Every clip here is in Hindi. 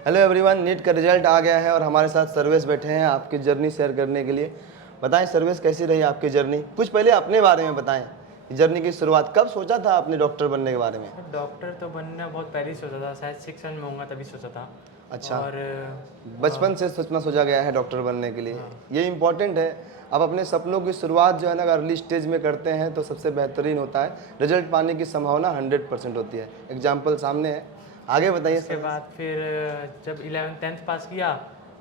हेलो एवरीवन, नीट का रिजल्ट आ गया है और हमारे साथ सर्वेश बैठे हैं आपकी जर्नी शेयर करने के लिए। बताएं सर्वेश, कैसी रही आपकी जर्नी? कुछ पहले अपने बारे में बताएं, जर्नी की शुरुआत कब सोचा था आपने डॉक्टर बनने के बारे में? डॉक्टर तो बनना बहुत पहले ही सोचा था, शायद 6 में होऊंगा तभी सोचा था। अच्छा, और बचपन से सोचा गया है डॉक्टर बनने के लिए। हाँ। ये इम्पोर्टेंट है। आप अपने सपनों की शुरुआत जो है ना अर्ली स्टेज में करते हैं तो सबसे बेहतरीन होता है, रिजल्ट पाने की संभावना 100% होती है। एग्जाम्पल सामने है, आगे बताइए। उसके बाद फिर जब 11th 10th पास किया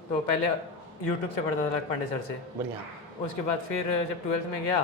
तो पहले यूट्यूब से पढ़ता था लक पांडे सर से। बढ़िया। उसके बाद फिर जब 12th में गया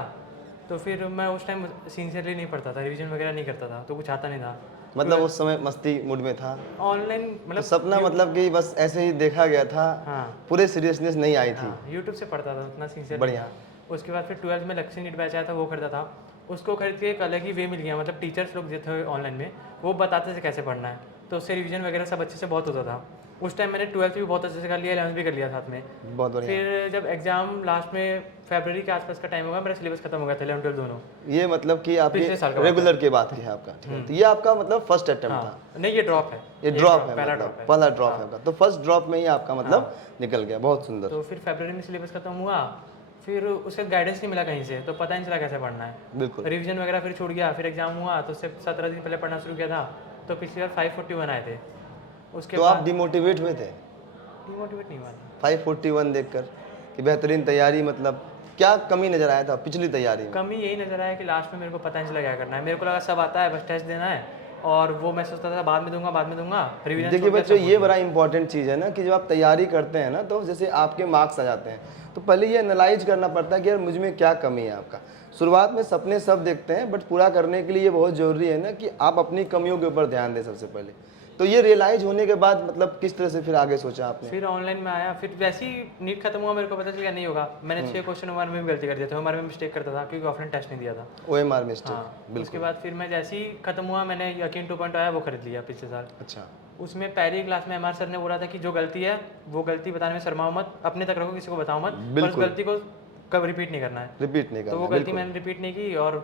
तो फिर मैं उस टाइम सिंसियरली नहीं पढ़ता था, रिवीजन वगैरह नहीं करता था, तो कुछ आता नहीं था। मतलब उस समय मस्ती मूड में था, ऑनलाइन तो मतलब सपना मतलब कि बस ऐसे ही देखा गया था। हाँ पूरे सीरियसनेस नहीं आई थी। हाँ, यूट्यूब से पढ़ता था उतना सिंसियर। बढ़िया। उसके बाद फिर 12th में लक्ष्य नीट बैच आया था, वो करता था। उसको खरीद के एक अलग ही वे मिल गया, मतलब टीचर्स लोग जो थे ऑनलाइन में वो बताते थे कैसे पढ़ना है, तो उससे रिवीजन वगैरह सब अच्छे से बहुत होता था। उस टाइम मैंने 12th भी बहुत अच्छे से कर लिया, 11th भी कर लिया साथ में। बहुत बढ़िया। फिर जब एग्जाम लास्ट में फरवरी के आसपास का टाइम होगा, मेरा सिलेबस खत्म हो गया था 11 12 दोनों। ये मतलब कि पिछले साल आपके का बात रेगुलर की बात है आपका, ठीक है। तो ये आपका मतलब फर्स्ट अटेम्प्ट था? हाँ नहीं, ये ड्रॉप है। ये ड्रॉप है, पहला मतलब ड्रॉप है। पहला ड्रॉप है हाँ। आपका। तो फर्स्ट ड्रॉप में ही आपका मतलब निकल गया। बहुत सुंदर। तो फिर फरवरी में सिलेबस खत्म हुआ, फिर उसका गाइडेंस नहीं मिला कहीं से, तो पता नहीं चला कैसे पढ़ना है। बिल्कुल। रिवीजन वगैरह फिर छूट गया। फिर एग्जाम हुआ तो उससे 17 दिन पहले पढ़ना शुरू किया था, तो पिछली बार 541 आए थे। उसके तो बाद आप डिमोटिवेट हुए थे डिमोटिवेट नहीं हुआ था। 541 देखकर कि बेहतरीन तैयारी, मतलब क्या कमी नजर आया था पिछली तैयारी में? कमी यही नजर आया कि लास्ट में मेरे को पता नहीं चला क्या करना है। मेरे को लगा सब आता है, बस टेस्ट देना है, और वो मैं सोचता था बाद में दूंगा रिवीजन। देखिए बच्चों, ये बड़ा इंपॉर्टेंट चीज़ है ना कि जब आप तैयारी करते हैं ना, तो जैसे आपके मार्क्स आ जाते हैं तो पहले ये एनालाइज करना पड़ता है कि यार मुझ में क्या कमी है आपका। शुरुआत में सपने सब देखते हैं, बट पूरा करने के लिए ये बहुत ज़रूरी है ना कि आप अपनी कमियों के ऊपर ध्यान दें सबसे पहले। तो ये रियलाइज होने के बाद मतलब किस तरह से फिर आगे सोचा आपने? फिर ऑनलाइन में आया, फिर वैसे ही नीट खत्म हुआ, मेरे को पता चल गया नहीं होगा। मैंने 6 क्वेश्चन ओएमआर में भी गलती कर दिया था, ओएमआर में मिस्टेक करता था क्योंकि ऑफलाइन टेस्ट नहीं दिया था। OMR mistake. हाँ। उसके बिल्कुल। बाद फिर मैं जैसे ही खत्म हुआ, मैंने यकीन 2.0 आया वो खरीद लिया पिछले साल। अच्छा। उसमें पहली क्लास में एमआर सर ने बोला था कि जो गलती है वो गलती बताने में शर्माओ मत, अपने तक रखो, किसी को बताओ मत, पर उस गलती को कब रिपीट नहीं करना है। रिपीट नहीं तो करना। वो गलती बिल्कुल। मैंने रिपीट नहीं की, और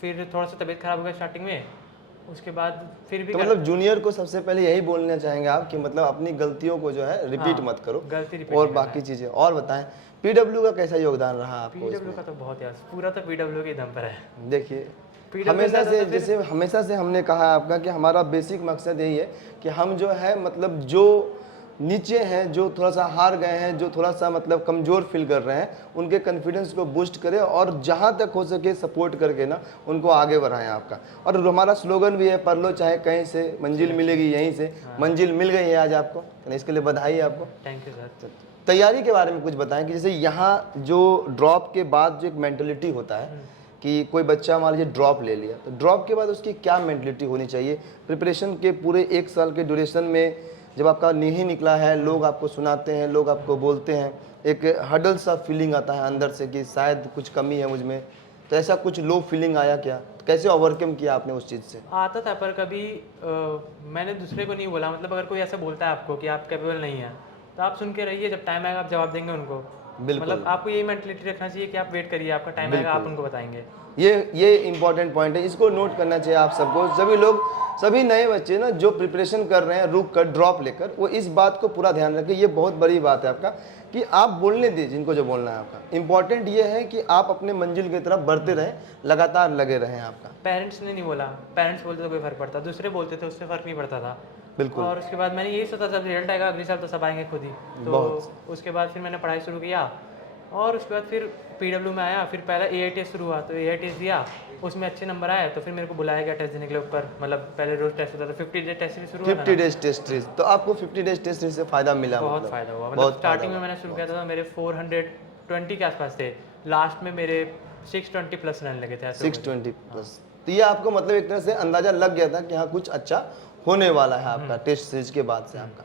फिर थोड़ा सा तबीयत खराब हो गया स्टार्टिंग में। उसके बाद फिर भी तो मतलब जूनियर को सबसे पहले यही बोलना चाहेंगे आप कि मतलब अपनी गलतियों को जो है रिपीट मत करो, गलती रिपीट और बाकी चीजें। और बताएं पीडब्ल्यू का कैसा योगदान रहा आपको? पीडब्ल्यू का तो बहुत यार, पूरा तो पीडब्ल्यू के दम पर है। देखिए, PW हमेशा से ज़्यादातर जैसे हमेशा से हमने कहा है आपका कि हमारा बेसिक मकसद यही है कि हम जो है मतलब जो नीचे हैं, जो थोड़ा सा हार गए हैं, जो थोड़ा सा मतलब कमज़ोर फील कर रहे हैं, उनके कॉन्फिडेंस को बूस्ट करें और जहाँ तक हो सके सपोर्ट करके ना उनको आगे बढ़ाएं आपका। और हमारा स्लोगन भी है, पढ़ लो चाहे कहीं से, मंजिल मिलेगी यहीं से। मंजिल मिल गई है आज आपको, तो इसके लिए बधाई है आपको। Thank you sir. तैयारी के बारे में कुछ बताएं कि जैसे यहाँ जो ड्रॉप के बाद जो एक मेंटलिटी होता है कि कोई बच्चा मान लीजिए ड्रॉप ले लिया, तो ड्रॉप के बाद उसकी क्या मेंटलिटी होनी चाहिए? प्रिपरेशन के पूरे 1 साल के ड्यूरेशन में जब आपका नहीं निकला है, लोग आपको सुनाते हैं, लोग आपको बोलते हैं, एक हडल सा फीलिंग आता है अंदर से कि शायद कुछ कमी है मुझ में, तो ऐसा कुछ लो फीलिंग आया क्या? तो कैसे ओवरकम किया आपने उस चीज़ से? आता था, पर कभी मैंने दूसरे को नहीं बोला। मतलब अगर कोई ऐसा बोलता है आपको कि आप कैपेबल नहीं है, तो आप सुन के रहिए, जब टाइम आएगा आप जवाब देंगे उनको। मतलब आपको यही मेंटलिटी रखना चाहिए कि आप वेट करिए, आपका टाइम आएगा, आप उनको बताएंगे। ये इंपॉर्टेंट पॉइंट है, इसको नोट करना चाहिए आप सबको। सभी लोग, सभी नए बच्चे ना जो प्रिपरेशन कर रहे हैं रुक कर, ड्रॉप लेकर, वो इस बात को पूरा ध्यान रखें। ये बहुत बड़ी बात है आपका कि आप बोलने दीजिए जिनको जो बोलना है आपका। इंपॉर्टेंट ये है कि आप अपने मंजिल की तरफ बढ़ते रहें, लगातार लगे रहें आपका। पेरेंट्स ने नहीं बोला, पेरेंट्स बोलते तो कोई फर्क पड़ता, दूसरे बोलते थे उससे फर्क नहीं पड़ता था। बिल्कुल। और उसके बाद मैंने यही सोचा जब रिजल्ट आएगा अगले साल तो सब आएंगे खुद ही। तो उसके बाद फिर मैंने पढ़ाई शुरू किया, और उसके बाद फिर पीडब्ल्यू में आया। फिर पहला AITS शुरू हुआ, तो AITS दिया, उसमें अच्छे नंबर आए, तो फिर मेरे को बुलाया गया टेस्ट देने के लिए ऊपर। मतलब पहले रोज टेस्ट होता था, 50 डे टेस्ट भी शुरू हुआ था। 50 डेज टेस्ट सीरीज, तो आपको 50 डेज टेस्ट सीरीज से फायदा मिला? बहुत मतलब फायदा हुआ। मतलब स्टार्टिंग में मैंने शुरू किया था, मेरे 420 के आसपास थे, लास्ट में मेरे 620 प्लस रहने लगे थे। 620 प्लस। तो ये आपको मतलब एक तरह से अंदाजा लग गया था कि हाँ कुछ अच्छा होने वाला है आपका टेस्ट सीरीज के बाद से आपका।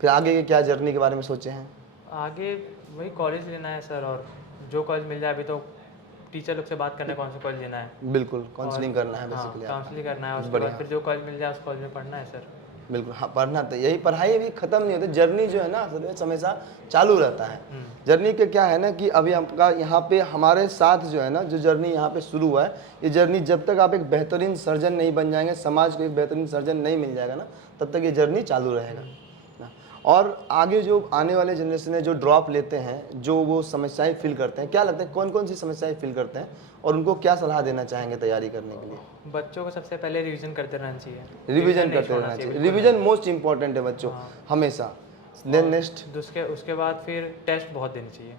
फिर आगे की क्या जर्नी के बारे में सोचे हैं? आगे वही कॉलेज लेना है सर, और जो कॉलेज मिल जाए। अभी तो टीचर लोग से बात करना है कौन सा कॉलेज लेना है। बिल्कुल, काउंसलिंग करना है बेसिकली। काउंसलिंग करना है, उसके बाद फिर जो कॉलेज मिल जाए उस कॉलेज में पढ़ना है सर। बिल्कुल, हाँ पढ़ना तो यही, पढ़ाई अभी खत्म नहीं होती, जर्नी जो है ना हमेशा चालू रहता है। जर्नी के क्या है ना कि अभी आपका यहाँ पे हमारे साथ जो है ना, जो जर्नी यहाँ पे शुरू हुआ है, ये जर्नी जब तक आप एक बेहतरीन सर्जन नहीं बन जाएंगे, समाज को एक बेहतरीन सर्जन नहीं मिल जाएगा ना, तब तक ये जर्नी चालू रहेगा। और आगे जो आने वाले जनरेशन है जो ड्रॉप लेते हैं, जो वो समस्याएं फील करते हैं, क्या लगता है कौन कौन सी समस्याएं फील करते हैं और उनको क्या सलाह देना चाहेंगे तैयारी करने के लिए? बच्चों को सबसे पहले रिवीजन करते रहना चाहिए। रिवीजन नहीं करते छोड़ना रहना चाहिए, बिल्कुल रिवीजन मोस्ट इंपॉर्टेंट है बच्चों, हमेशा। देन नेक्स्ट उसके बाद फिर टेस्ट बहुत देने चाहिए।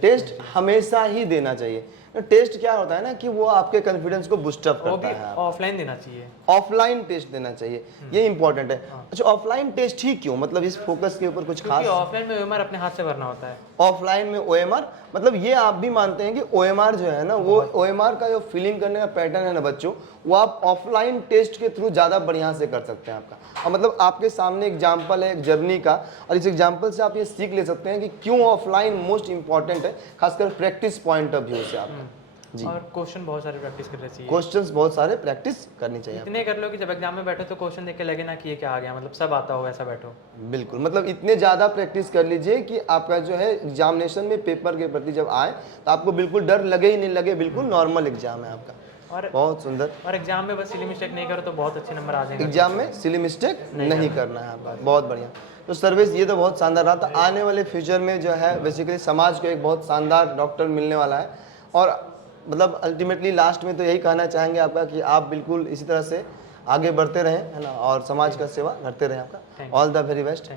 टेस्ट हमेशा ही देना चाहिए। टेस्ट क्या होता है ना कि वो आपके कॉन्फिडेंस को बूस्टअप वो करता भी है। ऑफलाइन देना चाहिए। ऑफलाइन टेस्ट देना चाहिए, ये इंपॉर्टेंट है। अच्छा, ऑफलाइन टेस्ट ही क्यों, मतलब इस फोकस के ऊपर कुछ खास? क्योंकि ऑफलाइन में ओएमआर अपने हाथ से भरना होता है। ऑफलाइन में ओएमआर, मतलब ये आप भी मानते हैं कि ओएमआर जो है ना, वो ओएमआर का जो फिलिंग करने का पैटर्न है ना बच्चों, वो आप ऑफलाइन टेस्ट के थ्रू ज़्यादा बढ़िया से कर सकते हैं आपका। और मतलब आपके सामने एग्जाम्पल है एक जर्नी का, और इस एग्जाम्पल से आप ये सीख ले सकते हैं कि क्यों ऑफलाइन मोस्ट इंपॉर्टेंट है, खासकर प्रैक्टिस पॉइंट ऑफ व्यू से आपका। जी, और क्वेश्चन बहुत सारे प्रैक्टिस करने चाहिए। क्वेश्चंस बहुत सारे प्रैक्टिस करनी चाहिए। इतने कर लो कि जब एग्जाम में बैठो तो क्वेश्चन देख के लगे ना कि ये क्या आ गया, मतलब सब आता हो ऐसा बैठो। बिल्कुल, मतलब इतने ज़्यादा प्रैक्टिस कर लीजिए कि आपका जो है एग्जामिनेशन में पेपर के प्रति जब आए तो आपको बिल्कुल डर लगे ही नहीं, लगे बिल्कुल नॉर्मल एग्जाम है आपका। और बहुत सुंदर। और एग्जाम में बस सिली मिस्टेक नहीं करो तो बहुत अच्छे नंबर आ जाएंगे। एग्जाम में सिली मिस्टेक नहीं करना है आपका, बहुत बढ़िया। तो सर्विस ये तो बहुत शानदार रहा था। आने वाले फ्यूचर में जो है बेसिकली समाज को एक बहुत शानदार डॉक्टर मिलने वाला है, और मतलब अल्टीमेटली लास्ट में तो यही कहना चाहेंगे आपका कि आप बिल्कुल इसी तरह से आगे बढ़ते रहें, है ना, और समाज का सेवा करते रहें आपका। All the very best.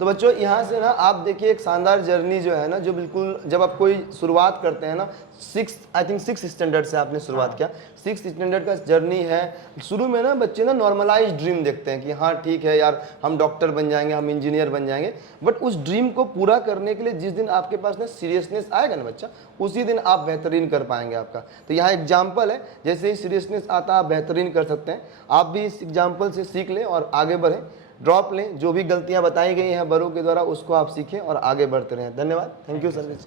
तो बच्चों यहाँ से ना आप देखिए एक शानदार जर्नी जो है ना, जो बिल्कुल जब आप कोई शुरुआत करते हैं ना, सिक्स स्टैंडर्ड से आपने शुरुआत किया, 6th स्टैंडर्ड का जर्नी है। शुरू में ना बच्चे ना नॉर्मलाइज ड्रीम देखते हैं कि हाँ ठीक है यार, हम डॉक्टर बन जाएंगे, हम इंजीनियर बन जाएंगे, बट उस ड्रीम को पूरा करने के लिए जिस दिन आपके पास ना सीरियसनेस आएगा ना बच्चा, उसी दिन आप बेहतरीन कर पाएंगे आपका। तो यहाँ एग्जाम्पल है, जैसे ही सीरियसनेस आता आप बेहतरीन कर सकते हैं। आप भी इस एग्जाम्पल से सीख लें और आगे बढ़ें, ड्रॉप लें, जो भी गलतियां बताई गई हैं बड़ों के द्वारा उसको आप सीखें और आगे बढ़ते रहें। धन्यवाद, थैंक यू सर्विस।